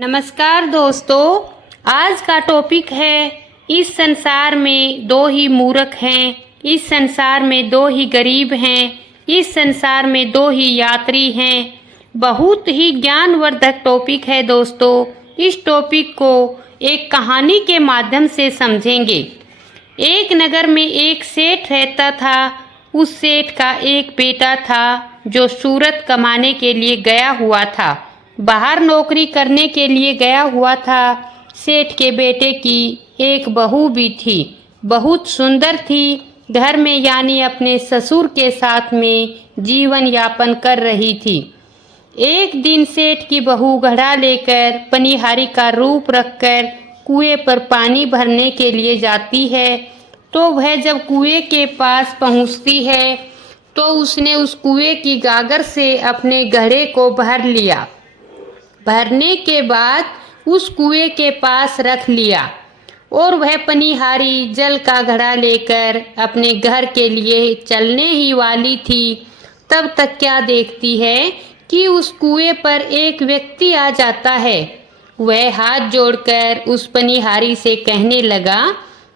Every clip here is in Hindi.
नमस्कार दोस्तों, आज का टॉपिक है इस संसार में दो ही मूर्ख हैं, इस संसार में दो ही गरीब हैं, इस संसार में दो ही यात्री हैं। बहुत ही ज्ञानवर्धक टॉपिक है दोस्तों। इस टॉपिक को एक कहानी के माध्यम से समझेंगे। एक नगर में एक सेठ रहता था। उस सेठ का एक बेटा था जो सूरत कमाने के लिए गया हुआ था, बाहर नौकरी करने के लिए गया हुआ था। सेठ के बेटे की एक बहू भी थी, बहुत सुंदर थी। घर में यानी अपने ससुर के साथ में जीवन यापन कर रही थी। एक दिन सेठ की बहू घड़ा लेकर पनिहारी का रूप रखकर कुएं पर पानी भरने के लिए जाती है। तो वह जब कुएं के पास पहुंचती है तो उसने उस कुएं की गागर से अपने घड़े को भर लिया। भरने के बाद उस कुएं के पास रख लिया और वह पनिहारी जल का घड़ा लेकर अपने घर के लिए चलने ही वाली थी। तब तक क्या देखती है कि उस कुएं पर एक व्यक्ति आ जाता है। वह हाथ जोड़कर उस पनिहारी से कहने लगा,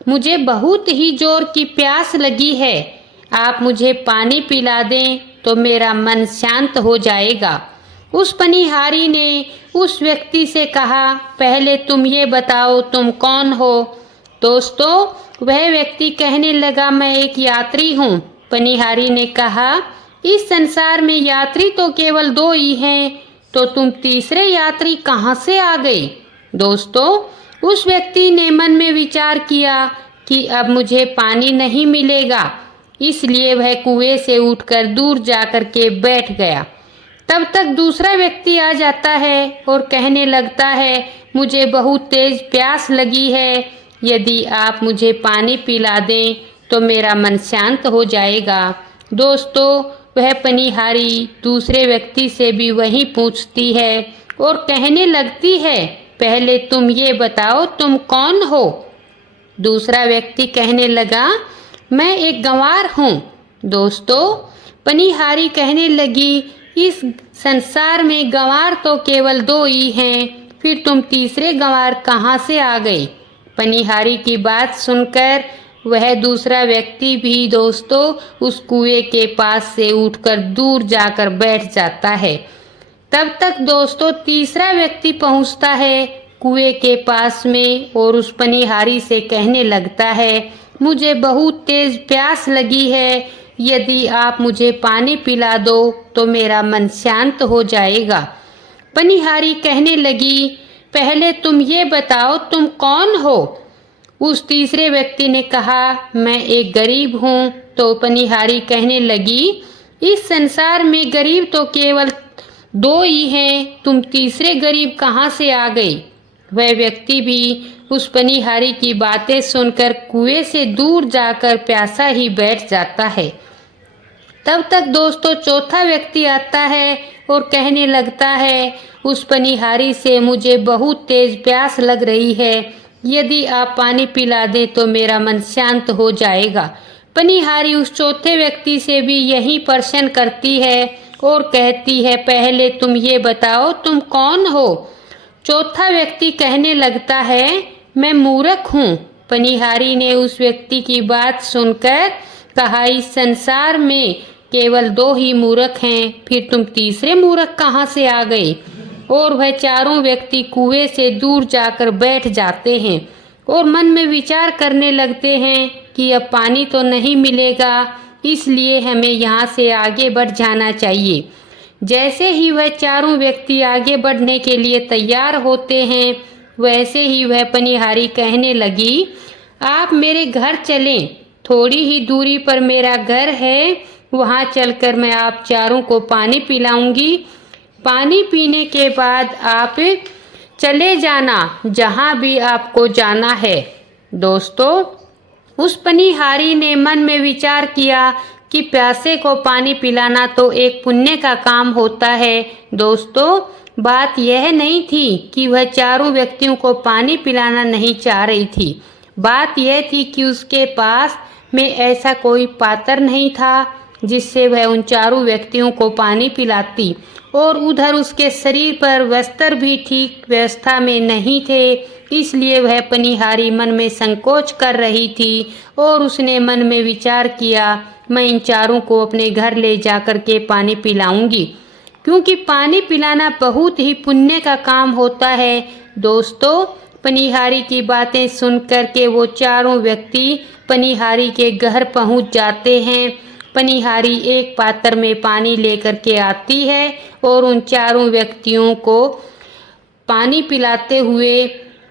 मुझे बहुत ही जोर की प्यास लगी है, आप मुझे पानी पिला दें तो मेरा मन शांत हो जाएगा। उस पनिहारी ने उस व्यक्ति से कहा, पहले तुम ये बताओ तुम कौन हो। दोस्तों, वह व्यक्ति कहने लगा, मैं एक यात्री हूँ। पनिहारी ने कहा, इस संसार में यात्री तो केवल दो ही हैं, तो तुम तीसरे यात्री कहाँ से आ गए। दोस्तों, उस व्यक्ति ने मन में विचार किया कि अब मुझे पानी नहीं मिलेगा, इसलिए वह कुएं से उठकर दूर जाकर के बैठ गया। तब तक दूसरा व्यक्ति आ जाता है और कहने लगता है, मुझे बहुत तेज प्यास लगी है, यदि आप मुझे पानी पिला दें तो मेरा मन शांत हो जाएगा। दोस्तों, वह पनिहारी दूसरे व्यक्ति से भी वही पूछती है और कहने लगती है, पहले तुम ये बताओ तुम कौन हो। दूसरा व्यक्ति कहने लगा, मैं एक गंवार हूँ। दोस्तों, पनिहारी कहने लगी, इस संसार में गंवार तो केवल दो ही हैं, फिर तुम तीसरे गंवार कहाँ से आ गए। पनिहारी की बात सुनकर वह दूसरा व्यक्ति भी दोस्तों उस कुएं के पास से उठकर दूर जाकर बैठ जाता है। तब तक दोस्तों तीसरा व्यक्ति पहुंचता है कुएं के पास में और उस पनिहारी से कहने लगता है, मुझे बहुत तेज प्यास लगी है, यदि आप मुझे पानी पिला दो तो मेरा मन शांत हो जाएगा। पनिहारी कहने लगी, पहले तुम ये बताओ तुम कौन हो। उस तीसरे व्यक्ति ने कहा, मैं एक गरीब हूँ। तो पनिहारी कहने लगी, इस संसार में गरीब तो केवल दो ही हैं, तुम तीसरे गरीब कहाँ से आ गए। वह व्यक्ति भी उस पनिहारी की बातें सुनकर कुएं से दूर जाकर प्यासा ही बैठ जाता है। तब तक दोस्तों चौथा व्यक्ति आता है और कहने लगता है उस पनिहारी से, मुझे बहुत तेज प्यास लग रही है, यदि आप पानी पिला दें तो मेरा मन शांत हो जाएगा। पनिहारी उस चौथे व्यक्ति से भी यही प्रश्न करती है और कहती है, पहले तुम ये बताओ तुम कौन हो। चौथा व्यक्ति कहने लगता है, मैं मूर्ख हूँ। पनिहारी ने उस व्यक्ति की बात सुनकर कहा, इस संसार में केवल दो ही मूर्ख हैं, फिर तुम तीसरे मूर्ख कहाँ से आ गए। और वह चारों व्यक्ति कुएं से दूर जाकर बैठ जाते हैं और मन में विचार करने लगते हैं कि अब पानी तो नहीं मिलेगा, इसलिए हमें यहाँ से आगे बढ़ जाना चाहिए। जैसे ही वह चारों व्यक्ति आगे बढ़ने के लिए तैयार होते हैं, वैसे ही वह पनिहारी कहने लगी, आप मेरे घर चलें, थोड़ी ही दूरी पर मेरा घर है, वहाँ चलकर मैं आप चारों को पानी पिलाऊंगी। पानी पीने के बाद आप चले जाना जहाँ भी आपको जाना है। दोस्तों, उस पनिहारी ने मन में विचार किया कि प्यासे को पानी पिलाना तो एक पुण्य का काम होता है। दोस्तों, बात यह नहीं थी कि वह चारों व्यक्तियों को पानी पिलाना नहीं चाह रही थी। बात यह थी कि उसके पास में ऐसा कोई पात्र नहीं था जिससे वह उन चारों व्यक्तियों को पानी पिलाती और उधर उसके शरीर पर वस्त्र भी ठीक व्यवस्था में नहीं थे, इसलिए वह पनिहारी मन में संकोच कर रही थी और उसने मन में विचार किया, मैं इन चारों को अपने घर ले जाकर के पानी पिलाऊंगी, क्योंकि पानी पिलाना बहुत ही पुण्य का काम होता है। दोस्तों, पनिहारी की बातें सुनकर के वो चारों व्यक्ति पनिहारी के घर पहुंच जाते हैं। पनिहारी एक पात्र में पानी लेकर के आती है और उन चारों व्यक्तियों को पानी पिलाते हुए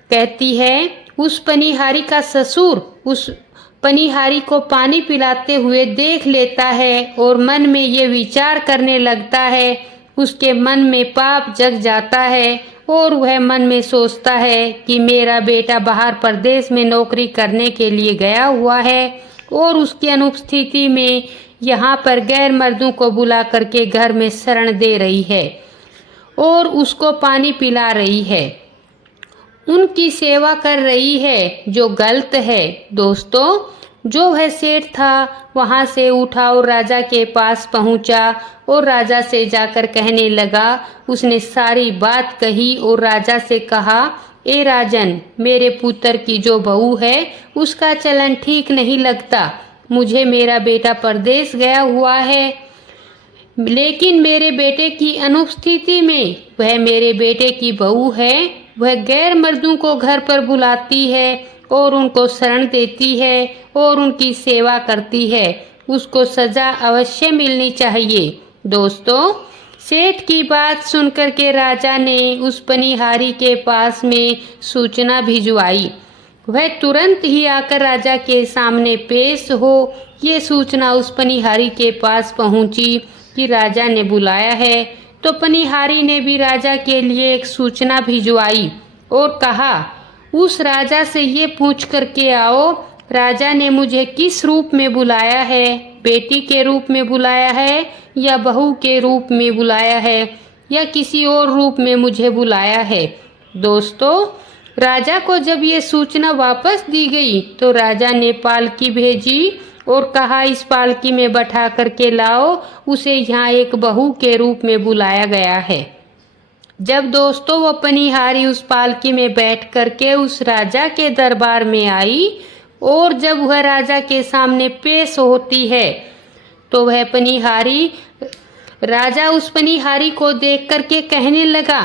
कहती है। उस पनिहारी का ससुर उस पनिहारी को पानी पिलाते हुए देख लेता है और मन में ये विचार करने लगता है। उसके मन में पाप जग जाता है और वह मन में सोचता है कि मेरा बेटा बाहर प्रदेश में नौकरी करने के लिए गया हुआ है और उसकी अनुपस्थिति में यहाँ पर गैर मर्दों को बुला करके घर में शरण दे रही है और उसको पानी पिला रही है, उनकी सेवा कर रही है, जो गलत है। दोस्तों, जो वह सेठ था वहाँ से उठा और राजा के पास पहुँचा और राजा से जाकर कहने लगा। उसने सारी बात कही और राजा से कहा, ए राजन, मेरे पुत्र की जो बहू है उसका चलन ठीक नहीं लगता। मुझे मेरा बेटा परदेश गया हुआ है, लेकिन मेरे बेटे की अनुपस्थिति में वह मेरे बेटे की बहू है, वह गैर मर्दों को घर पर बुलाती है और उनको शरण देती है और उनकी सेवा करती है। उसको सजा अवश्य मिलनी चाहिए। दोस्तों, सेठ की बात सुनकर के राजा ने उस पनिहारी के पास में सूचना भिजवाई। वह तुरंत ही आकर राजा के सामने पेश हो। ये सूचना उस पनिहारी के पास पहुंची कि राजा ने बुलाया है। तो पनिहारी ने भी राजा के लिए एक सूचना भिजवाई और कहा, उस राजा से ये पूछ करके आओ, राजा ने मुझे किस रूप में बुलाया है, बेटी के रूप में बुलाया है या बहू के रूप में बुलाया है या किसी और रूप में मुझे बुलाया है। दोस्तों, राजा को जब ये सूचना वापस दी गई तो राजा ने पालकी भेजी और कहा, इस पालकी में बैठा करके लाओ, उसे यहाँ एक बहू के रूप में बुलाया गया है। जब दोस्तों वो पनिहारी उस पालकी में बैठ करके उस राजा के दरबार में आई और जब वह राजा के सामने पेश होती है तो वह पनिहारी राजा उस पनिहारी को देख करके कहने लगा,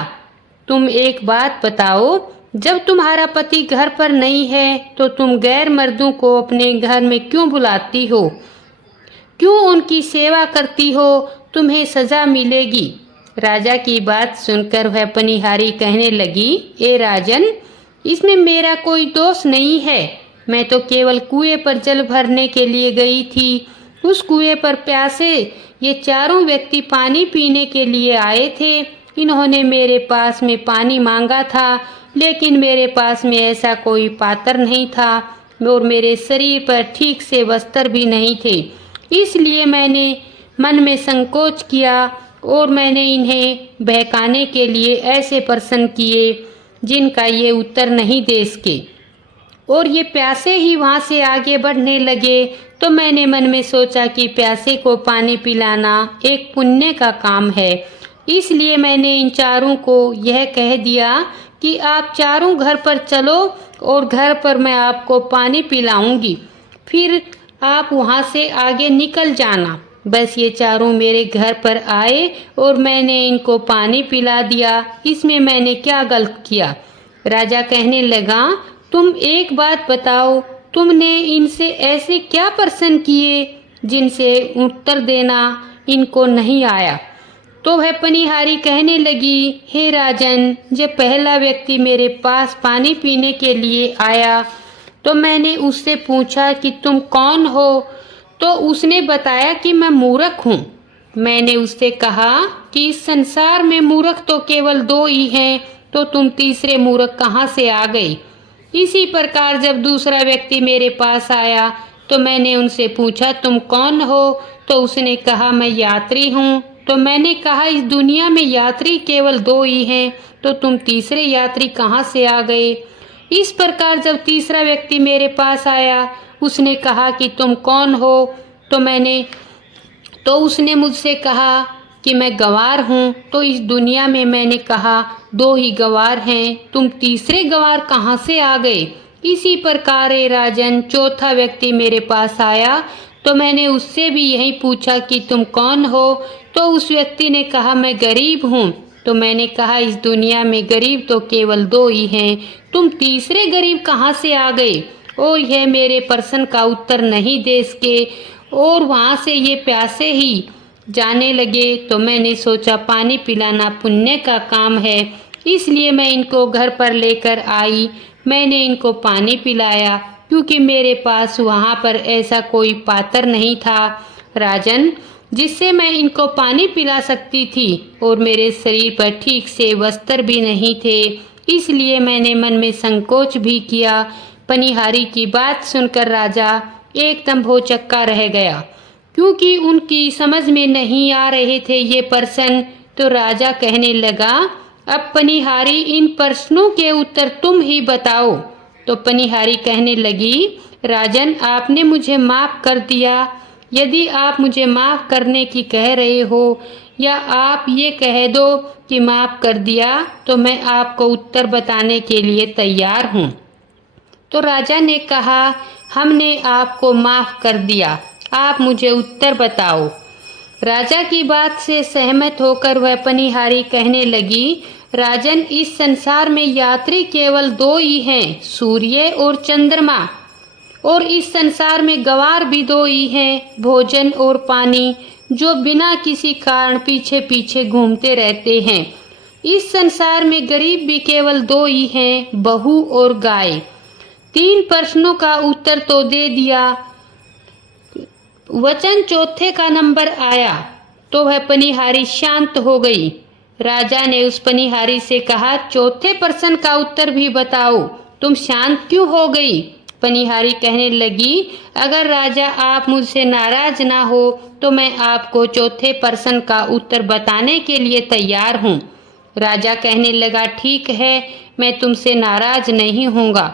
तुम एक बात बताओ, जब तुम्हारा पति घर पर नहीं है तो तुम गैर मर्दों को अपने घर में क्यों बुलाती हो, क्यों उनकी सेवा करती हो, तुम्हें सजा मिलेगी। राजा की बात सुनकर वह पनिहारी कहने लगी, ए राजन, इसमें मेरा कोई दोष नहीं है, मैं तो केवल कुएं पर जल भरने के लिए गई थी। उस कुएं पर प्यासे ये चारों व्यक्ति पानी पीने के लिए आए थे। इन्होंने मेरे पास में पानी मांगा था, लेकिन मेरे पास में ऐसा कोई पात्र नहीं था और मेरे शरीर पर ठीक से वस्त्र भी नहीं थे, इसलिए मैंने मन में संकोच किया और मैंने इन्हें बहकाने के लिए ऐसे प्रश्न किए जिनका ये उत्तर नहीं दे सके और ये प्यासे ही वहाँ से आगे बढ़ने लगे। तो मैंने मन में सोचा कि प्यासे को पानी पिलाना एक पुण्य का काम है, इसलिए मैंने इन चारों को यह कह दिया कि आप चारों घर पर चलो और घर पर मैं आपको पानी पिलाऊंगी, फिर आप वहाँ से आगे निकल जाना। बस ये चारों मेरे घर पर आए और मैंने इनको पानी पिला दिया, इसमें मैंने क्या गलत किया। राजा कहने लगा, तुम एक बात बताओ, तुमने इनसे ऐसे क्या प्रश्न किए जिनसे उत्तर देना इनको नहीं आया। तो वह पनिहारी कहने लगी, हे राजन, जब पहला व्यक्ति मेरे पास पानी पीने के लिए आया तो मैंने उससे पूछा कि तुम कौन हो, तो उसने बताया कि मैं मूर्ख हूँ। मैंने उससे कहा कि इस संसार में मूर्ख तो केवल दो ही हैं, तो तुम तीसरे मूर्ख कहाँ से आ गई। इसी प्रकार जब दूसरा व्यक्ति मेरे पास आया तो मैंने उनसे पूछा तुम कौन हो, तो उसने कहा मैं यात्री हूँ। तो मैंने कहा इस दुनिया में यात्री केवल दो ही हैं, तो तुम तीसरे यात्री कहाँ से आ गए। इस प्रकार जब तीसरा व्यक्ति मेरे पास आया, उसने कहा कि तुम कौन हो, तो उसने मुझसे कहा कि मैं गंवार हूँ, तो इस दुनिया में मैंने कहा 2 ही गंवार हैं, तुम तीसरे गंवार कहाँ से आ गए। इसी प्रकार राजन चौथा व्यक्ति मेरे पास आया तो मैंने उससे भी यही पूछा कि तुम कौन हो। तो उस व्यक्ति ने कहा मैं गरीब हूँ। तो मैंने कहा इस दुनिया में गरीब तो केवल 2 ही हैं, तुम तीसरे गरीब कहाँ से आ गए। और यह मेरे प्रश्न का उत्तर नहीं दे सके और वहाँ से ये प्यासे ही जाने लगे। तो मैंने सोचा पानी पिलाना पुण्य का काम है, इसलिए मैं इनको घर पर लेकर आई। मैंने इनको पानी पिलाया क्योंकि मेरे पास वहाँ पर ऐसा कोई पात्र नहीं था राजन जिससे मैं इनको पानी पिला सकती थी, और मेरे शरीर पर ठीक से वस्त्र भी नहीं थे, इसलिए मैंने मन में संकोच भी किया। पनिहारी की बात सुनकर राजा एकदम भौचक्का रह गया क्योंकि उनकी समझ में नहीं आ रहे थे ये प्रश्न। तो राजा कहने लगा अब पनिहारी इन प्रश्नों के उत्तर तुम ही बताओ। तो पनिहारी कहने लगी राजन आपने मुझे माफ कर दिया। यदि आप मुझे माफ करने की कह रहे हो या आप ये कह दो कि माफ कर दिया तो मैं आपको उत्तर बताने के लिए तैयार हूँ। तो राजा ने कहा हमने आपको माफ कर दिया, आप मुझे उत्तर बताओ। राजा की बात से सहमत होकर वह पनिहारी कहने लगी राजन इस संसार में यात्री केवल 2 ही हैं, सूर्य और चंद्रमा, और इस संसार में गंवार भी 2 ही हैं, भोजन और पानी, जो बिना किसी कारण पीछे पीछे घूमते रहते हैं। इस संसार में गरीब भी केवल 2 ही हैं, बहू और गाय। 3 प्रश्नों का उत्तर तो दे दिया, वचन चौथे का नंबर आया तो वह पनिहारी शांत हो गई। राजा ने उस पनिहारी से कहा चौथे प्रश्न का उत्तर भी बताओ, तुम शांत क्यों हो गई। पनिहारी कहने लगी अगर राजा आप मुझसे नाराज ना हो तो मैं आपको चौथे प्रश्न का उत्तर बताने के लिए तैयार हूँ। राजा कहने लगा ठीक है, मैं तुमसे नाराज नहीं होऊंगा,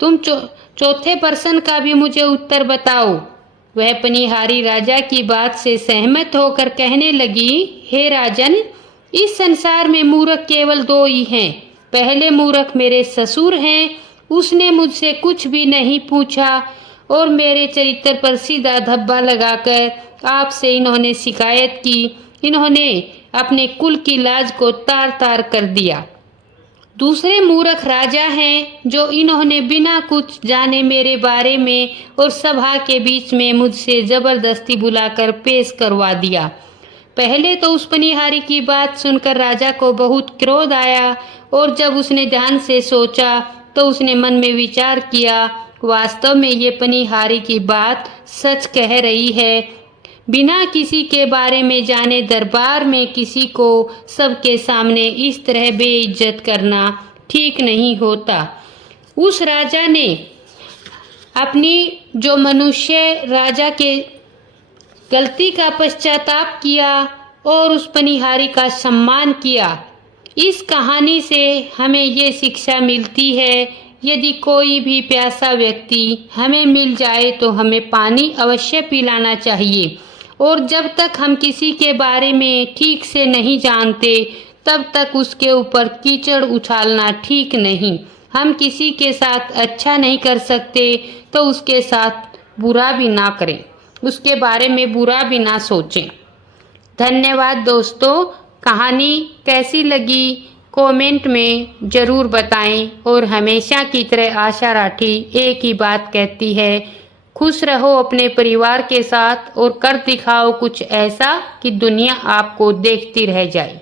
तुम चौथे प्रश्न का भी मुझे उत्तर बताओ। वह पनिहारी राजा की बात से सहमत होकर कहने लगी हे राजन इस संसार में मूर्ख केवल 2 ही हैं। पहले मूर्ख मेरे ससुर हैं, उसने मुझसे कुछ भी नहीं पूछा और मेरे चरित्र पर सीधा धब्बा लगाकर आपसे इन्होंने शिकायत की। इन्होंने अपने कुल की लाज को तार तार कर दिया। दूसरे मूर्ख राजा हैं जो इन्होंने बिना कुछ जाने मेरे बारे में और सभा के बीच में मुझसे जबरदस्ती बुलाकर पेश करवा दिया। पहले तो उस पनिहारी की बात सुनकर राजा को बहुत क्रोध आया और जब उसने ध्यान से सोचा तो उसने मन में विचार किया वास्तव में ये पनिहारी की बात सच कह रही है। बिना किसी के बारे में जाने दरबार में किसी को सबके सामने इस तरह बेइज्जत करना ठीक नहीं होता। उस राजा ने अपनी जो मनुष्य राजा के गलती का पश्चाताप किया और उस पनिहारी का सम्मान किया। इस कहानी से हमें ये शिक्षा मिलती है यदि कोई भी प्यासा व्यक्ति हमें मिल जाए तो हमें पानी अवश्य पिलाना चाहिए, और जब तक हम किसी के बारे में ठीक से नहीं जानते तब तक उसके ऊपर कीचड़ उछालना ठीक नहीं। हम किसी के साथ अच्छा नहीं कर सकते तो उसके साथ बुरा भी ना करें, उसके बारे में बुरा भी ना सोचें। धन्यवाद दोस्तों, कहानी कैसी लगी कमेंट में ज़रूर बताएं और हमेशा की तरह आशा राठी एक ही बात कहती है खुश रहो अपने परिवार के साथ और कर दिखाओ कुछ ऐसा कि दुनिया आपको देखती रह जाए।